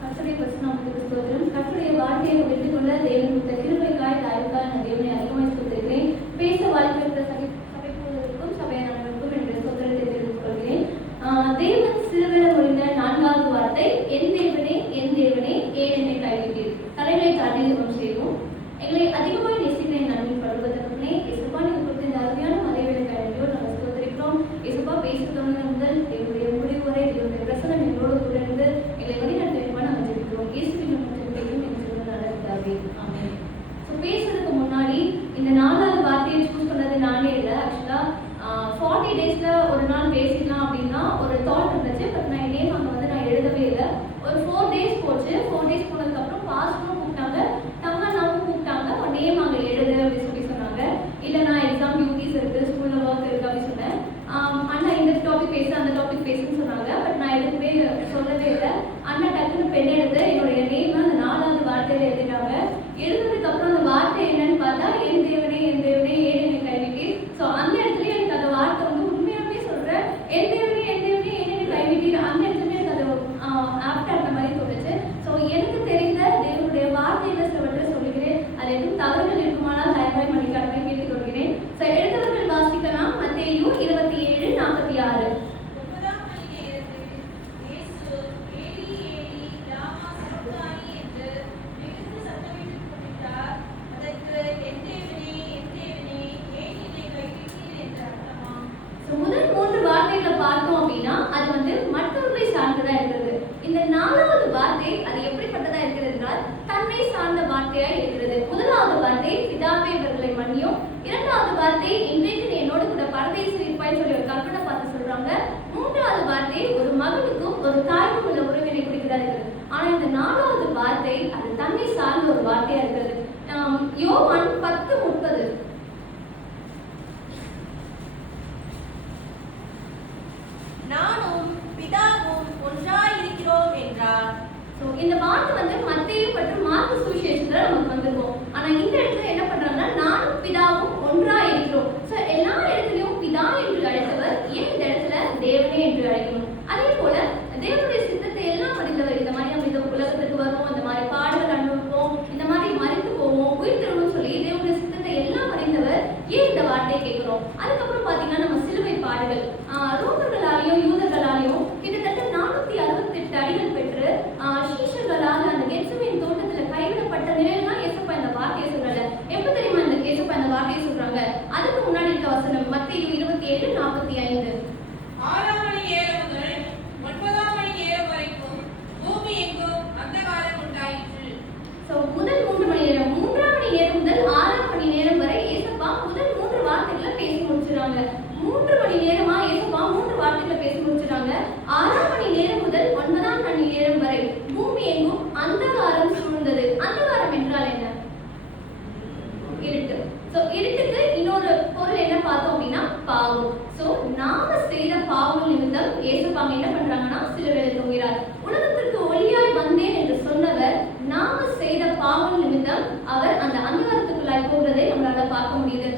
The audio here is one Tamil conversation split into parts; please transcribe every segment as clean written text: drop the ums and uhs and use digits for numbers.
கர்த்தருடைய பரிசுநாமத்துக்கு ஸ்தோத்திரம். கர்த்தருடைய வார்த்தையை பெற்றுக்கொள்ள தேவன் கொடுத்த கிருபைக்காய் தயவுக்காய் நான் தேவனை அதிகமாக ஸ்தோத்திரிக்கிறேன். பேச வாய்ப்பிருக்கிற சபை போவதற்கும் சபையானவர்களுக்கும் என்னுடைய ஸ்தோத்திரத்தை தெரிவித்துக் கொள்கிறேன். தேவன் சிறுவிட முடிந்த 4வது வார்த்தை, என் தேவனே ஏன் என்னை கைவிட்டீர். தலைகளை தாண்டி ஜெபம் செய்வோம். எங்களை அதிகமாக நேசிக்கிற நன்மை படுவதற்குனே இயேசுப்பா நீங்க கொடுத்த இந்த அருமையான மலைவேளை கைவிட்டோ நாங்கள் ஸ்தோத்திரிக்கிறோம். இயேசுப்பா பேச தொடங்கின முதல் எங்களுடைய முடிவு வரை எங்களுடைய பிரசனம் எங்களோடு கூட இருந்து எங்களை வழிநடத்த நாங்கள் ஜெபிக்கிறோம். இயேசுவின் நாமத்தில் எங்கள் நல்ல பிதாவே, ஆமென். ஸோ பேசுறதுக்கு முன்னாடி இந்த 4வது வார்த்தையை சூஸ் பண்ணது நானே இல்லை. ஆக்சுவலா 40 டேஸ்ல ஒரு நாள் பேசிக்கலாம் அப்படின்னா ஒரு தாட் இருந்துச்சு. பட் நான் நேம் அங்கே வந்து நான் எழுதவே இல்லை. ஒரு 4 டேஸ் போச்சு. 4 டேஸ் போனதுக்கு அப்புறம் பாஸ்டரும் கூப்பிட்டாங்க, தங்கனாவும் கூப்பிட்டாங்க. ஒரு நேம் அங்கே எழுது அப்படின்னு சொல்லி சொன்னாங்க. இல்லை நான் எக்ஸாம் டியூட்டிஸ் இருக்கு, ஸ்கூல்ல ஒர்க் இருக்கு அப்படின்னு சொன்னேன். அண்ணா இந்த டாபிக் பேச அந்த டாபிக் பேசுன்னு சொன்னாங்க. பட் நான் எதுவுமே சொல்லவே இல்லை. அண்ணா டக்குன்னு பெண் எடுத்து என்னுடைய நேம் அந்த 4வது வார்த்தையில எழுதிட்டாங்க. எழுதுனதுக்கு அப்புறம் அந்த வார்த்தை என்னன்னு பார்த்தா, என் தேவனே ஏன் என்னை கைவிட்டீர். ஸோ அந்த இடத்துல எனக்கு அந்த வார்த்தை வந்து உண்மையாவே சொல்றேன், என் தேவனே ஏன் என்னை கைவிட்டீர். அந்த இடத்துல எனக்கு அது ஆப்டா இருந்த மாதிரி தோணுச்சு. ஸோ எனக்கு தெரிந்த தேவனுடைய வார்த்தையில சிலவற்றை சொல்லுகிறேன். அது எதுவும் தவறுகள் இருக்குமானால் தயவாய் மன்னிக்காமல் கேட்டுக்கொள்கிறேன். ஸோ எழுதவர்கள் வாசிக்கலாம். மத்தேயு 27:46. முதல் 3 வார்த்தைகளை பார்த்தோம் அப்படின்னா அது வந்து மற்றவர்களை சார்ந்ததா இருக்கிறது. இந்த 4வது வார்த்தை அது எப்படிப்பட்டதா இருக்கிறது என்றால் தன்னை சார்ந்த வார்த்தையா இருக்கிறது. முதலாவது வார்த்தை பிதாவே இவர்களை மன்னியும். 2வது வார்த்தை இன்றைக்கு நீ என்னோடு கூட பரதேசில் இருப்பாய் சொல்லி ஒரு கற்பனை பார்த்து சொல்றாங்க. 3வது வார்த்தை ஒரு மகனுக்கும் ஒரு தாய்க்கும் உள்ள உறவினை குறிக்கிறதா இருக்கிறது. ஆனா இந்த 4வது வார்த்தை அது தன்னை சார்ந்த ஒரு வார்த்தையா இருக்கிறது. யோவான் 10:30. நானும் பிதாவும் ஒன்றாய் இருக்கிறோம் என்றார். இந்த வார்த்தை வந்து மத்தேயு மற்றும் மார்க்கு சுவிசேஷத்துல நமக்கு வந்திருக்கும். ஆனா இந்த இடத்துல என்ன பண்றாங்கன்னா நானும் பிதாவும் ஒன்றாய் இருக்கிறோம். சோ எல்லா இடத்துலயும் பிதா என்று அழைத்தவர் ஏன் இந்த இடத்துல தேவனே என்று அழைக்கணும். அதே போல தேவனுடைய சித்தத்தை எல்லாம் அறிந்தவர். இந்த மாதிரி நம்ம இந்த உலகத்துக்கு வருவோம், இந்த மாதிரி பாடுகள் அனுபவிப்போம், இந்த மாதிரி மறைத்து போவோம், உயிர் திருவோம் சொல்லி தேவனுடைய சித்தத்தை எல்லாம் அறிந்தவர் ஏன் இந்த வார்த்தையை கேட்கிறோம். அதுக்கப்புறம் பாத்தீங்கன்னா நம்ம சிலுவை பாடுகள் ரோமர்களாலையும் யூதர்களாலையும் கிட்டத்தட்ட 468 அடிகள் பெற்று சீஷர்களால் அந்த கெத்செமனே தோட்டத்துல கைவிடப்பட்ட நிலையில இயேசுப்பா இந்த வார்த்தையை சொல்றாங்க. எப்ப தெரியுமா இந்த இயேசுப்பா இந்த வார்த்தையை சொல்றாங்க? அதுக்கு முன்னாடி இருக்க வசனம் மத்தேயு 27:45. 6ஆம் மணி நேரம் முதல் 9ஆம் மணி நேரம் வரைக்கும் பூமி எங்கும் அந்தகாரம் உண்டாயிற்று. சோ முதல் 3 மணி நேரம், 3ஆம் மணி நேரம் முதல் 6ஆம் மணி நேரம் வரை இயேசுப்பா முதல் 3 வார்த்தைகளை பேசி முடிச்சுறாங்க. 3 மணி நேரமா இயேசுப்பா 3 வார்த்தைகளை பேசி முடிச்சுறாங்க. 6ஆம் மணி நேரம் முதல் 9ஆம் மணி நேரம் வரை பூமி எங்கும் அந்தகாரம் சூழ்ந்தது. அந்தகாரம் என்றால் என்ன? இருட்டு. சோ இருட்டுக்கு இன்னொரு பொருள் என்ன பார்த்தோம் அப்படின்னா பாவம். சோ நாம செய்த பாவங்கள் நிமித்தம் இயேசுப்பாங்க என்ன பண்றாங்கன்னா சிலுவையில் தொங்குகிறார். உலகத்திற்கு ஒளியாய் வந்தேன் என்று சொன்னவர் நாம செய்த பாவங்கள் நிமித்தம் அவர் அந்த அந்தகாரத்துக்குள்ளாய் போகிறதை நம்மளால பார்க்க முடியுது.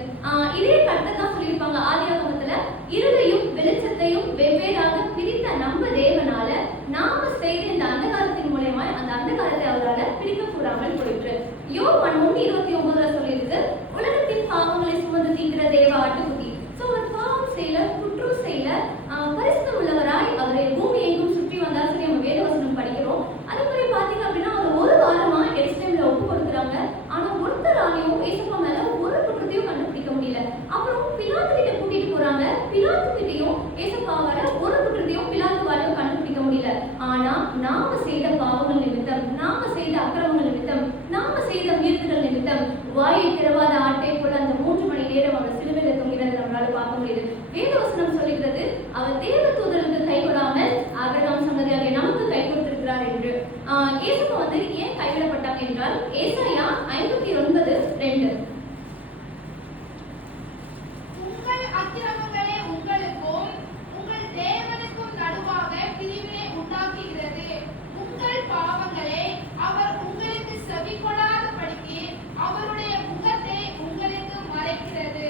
இதே கருத்தை தான் சொல்லியிருப்பாங்க ஆதியாகமத்துல, இருளையும் வெளிச்சத்தையும் வெவ்வேறாக பிரித்த நம்ம தேவனால நாம செய்த இந்த அந்தகாரத்தின் மூலமா அந்த அந்தகாரத்தை அவரால் பிரிக்க கூடாமல் போயிற்று. யோவான் 1:29 சொல்லியிருக்கு, உலகத்தின் பாவங்களை சுமந்து தீர்க்கிற தேவ ஆட்டுக்குட்டி. சோ அவர் பாவம் செய்யல, குற்றம் செய்யல, பரிசுத்தம் உள்ளவராய் அவரை பூமி எங்கும் சுற்றி வந்தார் சொல்லி நம்ம வேதவசனம் படிக்கிறோம். அதே மாதிரி பாத்தீங்க அப்படின்னா அவர் ஒரு வாரமா எருசலேம்ல ஒப்பு கொடுக்குறாங்க. ஆனா ஒருத்தராலையும் இயேசுப்பா மேல ஒரு குற்றத்தையும் கண்டுபிடிக்க முடியல. அப்புறம் பிலாத்து கிட்ட கூட்டிட்டு போறாங்க. பிலாத்து கிட்டையும் இயேசுப்பாவால ஒரு குற்றத்தையும் பிலாத்துவாலையும் கண்டுபிடிக்க முடியல. ஆனா நாம செய்த பாவங்கள் நிமித்தம், நாம செய்த அக்கிரமங்கள் நிமித்தம், நாம செய்த மீறுதல் நிமித்தம் வாயை திறவாத ஆட்டை போல அந்த 3 மணி நேரம் அவர் சிலுவையில் தொங்கிறதை நம்மளால பார்க்க முடியுது. வேதவசனம் சொல்லுகிறது அவர் தேவ தூதருக்கு கைகொடாமல் ஆபிரகாம் சந்ததியாகிய நமக்கு கை கொடுத்திருக்கிறார் என்று. இயேசுப்பா வந்து ஏன் கைவிடப்பட்டாங்க என்றால் ஏசாயா 59:2. உங்கள் அக்கிரமங்களே உங்களுக்கும் உங்கள் தேவனுக்கும் நடுவாக பிரிவினை உண்டாக்குகிறது. உங்கள் பாவங்களே அவர் உங்களுக்கு செவி கொடாதபடிக்கு அவருடைய முகத்தை உங்களுக்கு மறைக்கிறது.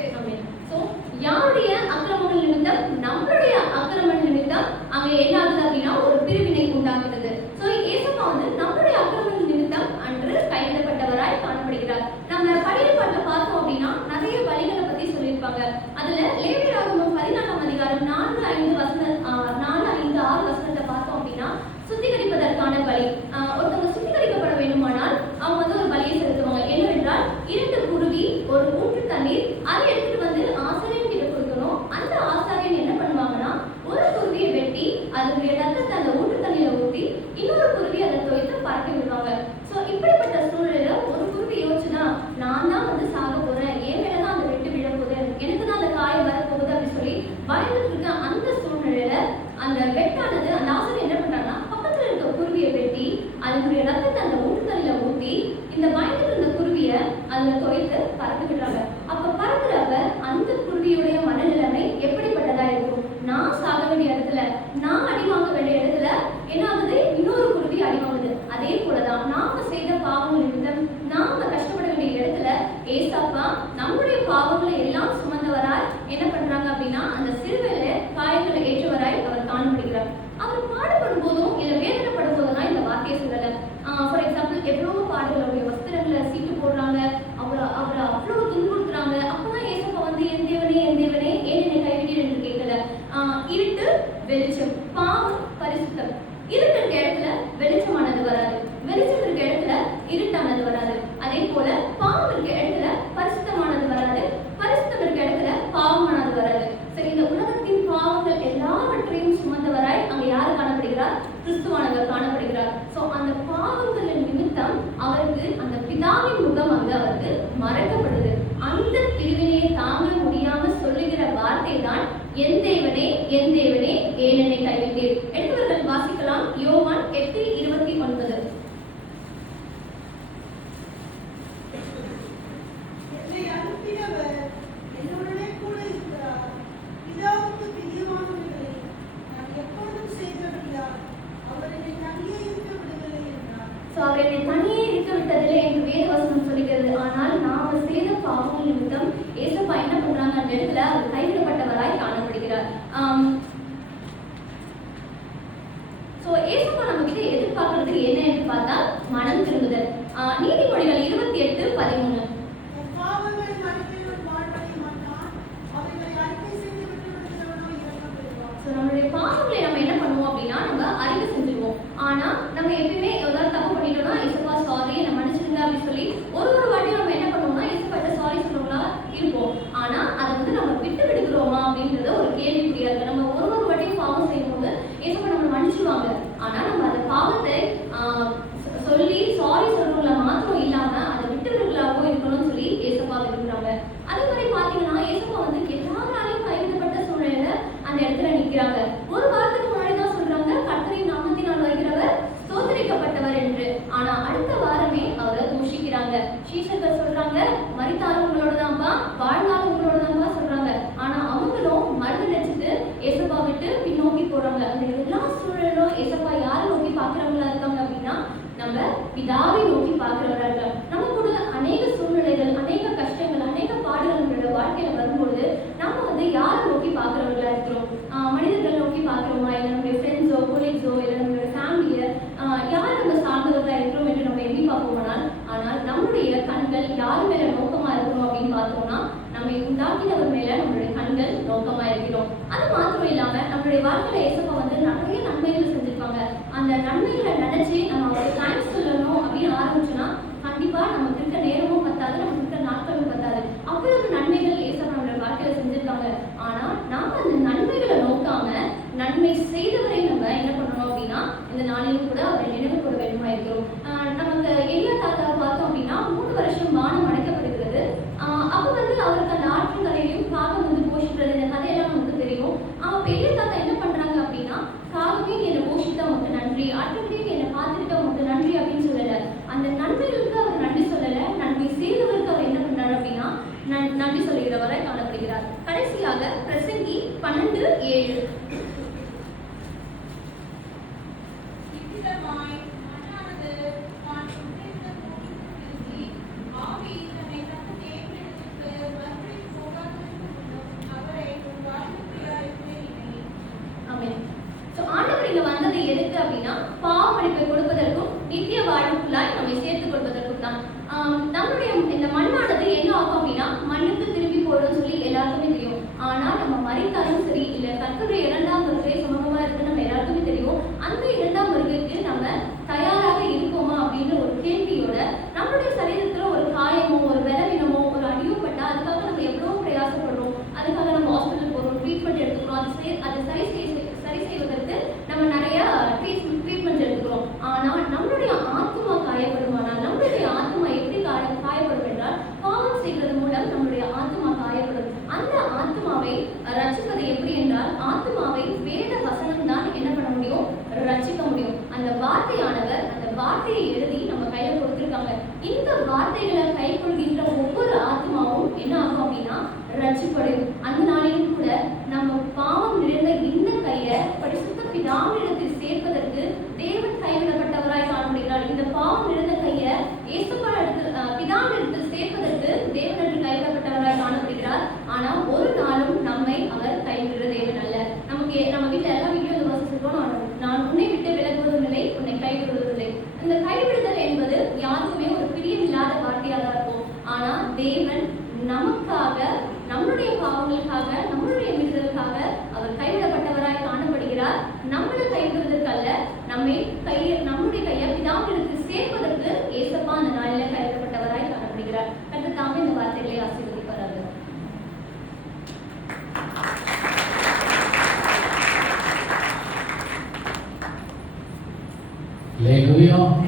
யாருடைய அக்கிரமங்கள் நிமித்தம்? நம்மளுடைய அக்கிரமங்கள் நிமித்தம் அங்க என்ன ஆகுது அப்படின்னா ஒரு பிரிவினை உண்டாகிறது. சோ ஏசப்பா வந்து நம்முடைய அக்கிரமங்கள் நிமித்தம் அன்று கைவிடப்பட்டவராய் காணப்படுகிறார். நம்ம பழைய பாட்டுல பார்த்தோம் அப்படின்னா நிறைய பலிகளை பத்தி சொல்லியிருப்பாங்க. அதுல லேவியராகமம் 14ஆம் அதிகாரம் 4, 5 வசனத்தை பார்த்தோம் அப்படின்னா சுத்திகரிப்பதற்கான பலி. ஒருத்தவங்க சுத்திகரிக்கப்பட வேண்டுமானால் அவங்க வந்து ஒரு பலியை செலுத்துவாங்க. என்னவென்றால் 2 குருவி, ஒரு ஊற்று தண்ணீர், அதை எடுத்துட்டு வந்து ஆசாரியன் கிட்ட கொடுக்கணும். அந்த ஆசாரியன் என்ன பண்ணுவாங்கன்னா ஒரு குருவியை வெட்டி அதனுடைய ரத்தத்தை அந்த ஊற்று தண்ணியில ஊற்றி இன்னொரு குருவி அதை துவைத்து பறக்க விடுவாங்க. சோ இப்படிப்பட்ட சூழ்நிலையில ஒரு குருவி யோசிச்சுதான் நான் தான் வந்து சாக போறேன், என் மேலதான் அந்த வெட்டு விழ போகுது, எனக்கு தான் அந்த காயம் வரப்போகுது அப்படின்னு சொல்லி பயந்துட்டு இருக்க அந்த சூழ்நிலையில அந்த வெட்டானது அந்த ஆசிரியர் என்ன பண்றாங்கன்னா பக்கத்துல இருக்க குருவியை வெட்டி அதனுடைய ரத்தத்தை அந்த ஊற்று தண்ணியில ஊற்றி இந்த பயந்துட்டு இருந்த குருவியை அதுல துவைத்து பறக்க விடுறாங்க. அப்ப பறக்குறப்ப அந்த குருவியுடைய மனநிலைமை எப்படிப்பட்டதா இருக்கும்? நான் சாக வேண்டிய இடத்துல, நான் அடி வாங்க வேண்டிய இடத்துல என்ன ஆகுது? இன்னொரு குருவி அடி வாங்குது. அதே போலதான் நாம செய்த பாவங்கள் நிமித்தம் நாம கஷ்டப்பட வேண்டிய இடத்துல ஏசப்பா நம்முடைய பாவங்களை எல்லாம் சுமந்தவராய் என்ன பண்றாங்க அப்படின்னா அந்த சிறுவையில காயங்களை ஏற்றவராய் அவர் காணப்படுகிறார். அவர் பாடுபடும் போதும் இல்ல வேதனைப்படும் போதுதான் இந்த வார்த்தையை சொல்லல. ஃபார் எக்ஸாம்பிள் எவ்வளவு பாடுகளுடைய வஸ்திரங்களை சீட்டு போடுறாங்க, அவரை அவ்வளவு துன்புறுத்துறாங்க. அப்பதான் ஏசப்பா வந்து என் தேவனே ஏன் என்னை கைவிட்டீர் என்று கேட்கல. இருட்டு வெளிச்சம், பாவம் பரிசுத்தம். இருட்டு இருக்க இடத்துல வெளிச்சமானது வராது, வெளிச்சம் இருக்க இடத்துல இருட்டானது வராது. அதே போல பாவம் இருக்க இடத்துல பரிசுத்தமானது வராது, பரிசுத்தம் இருக்க இடத்துல பாவமானது வராது. சரி, இந்த உலகத்தின் பாவங்கள் எல்லாவற்றையும் சுமந்தவராய் அங்க யாரு காணப்படுகிறார்? கிறிஸ்துவானவர் காணப்படுகிறார். சோ அந்த பாவங்களின் நிமித்தம் அவருக்கு அந்த பிதாவின் முகம் அங்கு அவருக்கு மறைக்கப்படுது. அந்த பிரிவினையை தாங்க முடியாம சொல்லுகிற வார்த்தை தான் என் தேவனே ஏன் என்னை கைவிட்டீர். எடுத்தவர்கள் வாசிக்கலாம். யோவான் 8:29. அவர் என்னை தனியே இருக்க விட்டதில்லை என்று வேதவசனம் சொல்லுகிறது. ஆனால் நாம செய்த பாவங்கள் நிமித்தம் ஏசப்பா என்ன பண்றாங்க? அந்த இடத்துல அவர் கைவிடப்பட்டவராய் காணப்படுகிறார். சோ ஏசப்பா நம்ம கிட்ட எதிர்பார்க்கறது என்ன என்று பார்த்தா மனம் திரும்புதல். நீதிமொழிகள் 28:13. நம்மளுடைய பாவங்களை நம்ம என்ன பண்ணுவோம் அப்படின்னா நம்ம அறிக்கை செஞ்சிருவோம். ஆனா நம்ம எப்பயுமே ஏதாவது தப்பு பண்ணிட்டோம்னா ஏசப்பா சாரி, என்ன மன்னிச்சிருங்க அப்படின்னு சொல்லி ஒரு வாட்டியும் நம்ம என்ன பண்ணுவோம்னா ஏசப்பா சாரி சொல்றவங்களா இருப்போம். ஆனா அதை வந்து நம்ம விட்டு விடுகிறோமா அப்படின்றத ஒரு கேள்விக்குறியா இருக்கு. நம்ம ஒரு வாட்டியும் பாவம் செய்யும் போது ஏசப்பா நம்ம மன்னிச்சிருவாங்க. ஆனா நம்ம அந்த பாவத்தை சொல்லி சாரி சொல்றவங்கள மாத்திரம் இல்லாம அதை விட்டுவிடுகளாகவும் இருக்கணும்னு சொல்லி ஏசப்பா விரும்புறாங்க. அதே மாதிரி பாத்தீங்கன்னா ஏசப்பா வந்து எல்லாராலையும் கைவிடப்பட்ட சூழ்நிலையில அந்த இடத்துல நிக்கிறாங்க. ஒரு வாரத்துக்கு முன்னாடி தான் சொல்றாங்க கர்த்தரின் நாமத்தினால் வருகிறவர் ஸ்தோத்திரிக்கப்பட்டவர் என்று. ஆனா அடுத்த வாரமே அவரை தூஷிக்கிறாங்க. சீஷர்கள் சொல்றாங்க மரித்தாலும் உங்களோட தான்ப்பா, வாழ்ந்தாலும் உங்களோட தான்ப்பா சொல்றாங்க. ஆனா அவங்களும் மறுதளிச்சுட்டு ஏசப்பா விட்டு பின்னோக்கி போறாங்க. அந்த எல்லா சூழலும் ஏசப்பா யாரை நோக்கி பாக்குறவங்களா இருக்காங்க அப்படின்னா நம்ம பிதாவை நோக்கி பார்க்கிறவரா இருக்கலாம். நம்ம கூட அநேக சூழ்நிலைகள், அநேக கஷ்டங்கள், அநேக பாடுகள் நம்மளோட வாழ்க்கையில வரும்போது நம்ம வந்து யாரை நோக்கி பார்க்கிறவர்களா இருக்கிறோம்? மனிதர்கள் நோக்கி பார்க்கிறோமா, இல்லை நம்மளுடைய ஃப்ரெண்ட்ஸோ கொலீக்ஸோ இல்லை நம்மளுடைய ஃபேமிலியை யார் நம்ம சார்ந்தவர்களா இருக்கிறோம் என்று நம்ம எண்ணி பார்ப்போம்னால், ஆனால் நம்மளுடைய கண்கள் யார் மேல நோக்கமா இருக்கணும் அப்படின்னு பார்த்தோம்னா நம்மை உண்டாக்கினவர் மேல நம்மளுடைய கண்கள் நோக்கமா இருக்கிறோம். அது மாத்திரம் இல்லாம நம்மளுடைய வாழ்க்கையில ஏசப்பா வந்து நிறைய நன்மைகள் செஞ்சிருப்பாங்க. அந்த நன்மைகளை நினைச்சு நம்ம அவருக்கு தேங்க்ஸ் சொல்லணும் அப்படின்னு ஆரம்பிச்சோம்னா கண்டிப்பா நமக்கு இருக்க நேரமும் பத்தாது, நமக்கு இருக்க நாட்களும் பத்தாது. அவ்வளவு நன்மைகள் ஏசப்பா நம்மளுடைய வாழ்க்கையில செஞ்சிருக்காங்க. ஆனா நாம அந்த நன்மைகளை நோக்காம நன்மை செய்தவரை நம்ம என்ன பண்ணணும் அப்படின்னா இந்த நாளிலும் கூட அவரை நினைவு கூற வேண்டுமா இருக்கிறோம். நமக்கு எளிய தாத்தா பார்த்தோம் அப்படின்னா 3 வருஷம் வானம் அடைக்கப்படுகிறது. அப்ப வந்து அவருக்கு அந்த ஆற்றுங்கரையிலும் காகம் வந்து போஷிக்கிறது, இந்த கதையெல்லாம் நமக்கு தெரியும். பெரிய தாத்தா என்ன பண்றாங்க அப்படின்னா காகமே என்னை போஷித்த உனக்கு நன்றி, ஆற்றுக்கரையும் என்னை பார்த்துக்கிட்ட உனக்கு நன்றி அப்படின்னு சொல்லல. அந்த நன்மைகளுக்கு அவர் நன்றி சொல்லல, நன்மை செய்தவருக்கு அவர் என்ன பண்றாரு அப்படின்னா நன்றி சொல்லுகிறவரை காணப்படுகிறார். கடைசியாக பிரசங்கி 12:7. பாவ மன்னிப்பை கொடுப்பதற்கும் நித்திய வாழ்வுக்குள்ளாய் நம்மை சேர்த்துக் கொள்வதற்கும் தான். நம்முடைய இந்த மண்ணானது என்ன ஆகும் அப்படின்னா மண்ணுக்கு திரும்பி போடுன்னு சொல்லி எல்லாருக்குமே தெரியும். ஆனா நம்ம மறித்தாலும் சரி, இல்ல கர்த்தருடைய 2ஆம் வருகை சமூகமா இருக்கு நம்ம எல்லாருக்குமே தெரியும். அந்த 2ஆம் வருகைக்கு நம்ம தயாராக இருக்கோமா அப்படின்ற ஒரு கேள்வியோட நம்மளுடைய சரீரத்துல ஒரு காயமோ ஒரு பலவீனமோ ஒரு அடியோ பட்டா அதுக்காக நம்ம எவ்வளவு பிரயாசப்படுறோம், அதுக்காக நம்ம ஹாஸ்பிட்டல் போறோம், ட்ரீட்மெண்ட் எடுத்துக்கிறோம், அதை சரி செய்வதற்கு நம்ம நிறைய ட்ரீட்மெண்ட் எடுத்துக்கிறோம். ஆனா நம்மளுடைய ஆத்மா காயப்படுமானால், நம்மளுடைய ஆத்மா எப்படி காயப்படும் என்றால் பாவம் செய்வது மூலம் நம்மளுடைய ஆத்மா காயப்படும். அந்த ஆத்மாவை ரட்சிப்பது எப்படி என்றால் ஆத்மாவை வேத வசனம் தான் என்ன பண்ண முடியும், ரட்சிக்க முடியும். அந்த வார்த்தையானவர் அந்த வார்த்தையை எழுதி நம்ம கையில கொடுத்திருக்காங்க. இந்த வார்த்தைகளை கை கொள்கின்ற ஒவ்வொரு ஆத்மாவும் என்ன ஆகும் அப்படின்னா ரட்சிப்படையும். அந்த நாளிலும் கூட நம்ம பாவம் நிறைந்த இந்த கையை பரிசுத்த பிதாவினிடத்தில் சேர்ப்பதற்கு தேவன் கைவிடப்பட்டவராய் காணப்படுகிறார். இந்த பாவம் நிறைந்த கையை பிதாவினிடத்தில் சேர்ப்பதற்கு தேவனிடத்தில் கைவிடப்பட்டவராய் காணப்படுகிறார். ஆனா ஒரு நாளும் நம்மை அவர் கைவிடுற தேவன் அல்ல. நம்ம வீட்டுல எல்லா வீட்லயும் இந்த வசனம், நான் உன்னை விட்டு விலகுவதும் இல்லை, உன்னை கைவிடுவதும் இல்லை. இந்த கைவிடுதல் என்பது யாருக்குமே ஒரு பிரியமில்லாத வார்த்தையாக இருக்கும். ஆனா தேவன் நமக்காக, நம்மளுடைய பாவங்களுக்காக, நம்மளுடைய மீறுதலுக்காக அவர் கைவிடப்பட்டவராய் காணப்படுகிறார். நம்மளை கைவிடுவதற்கல்ல, நம்முடைய கையை பிதாவினிடத்தில் சேர்ப்பதற்கு ஏசப்பா அந்த நாளில கைவிடப்பட்டவராய் காணப்படுகிறார். கர்த்தர் தாமே இந்த வார்த்தைகளை ஆசீர்வதிப்பாராக. Hallelujah.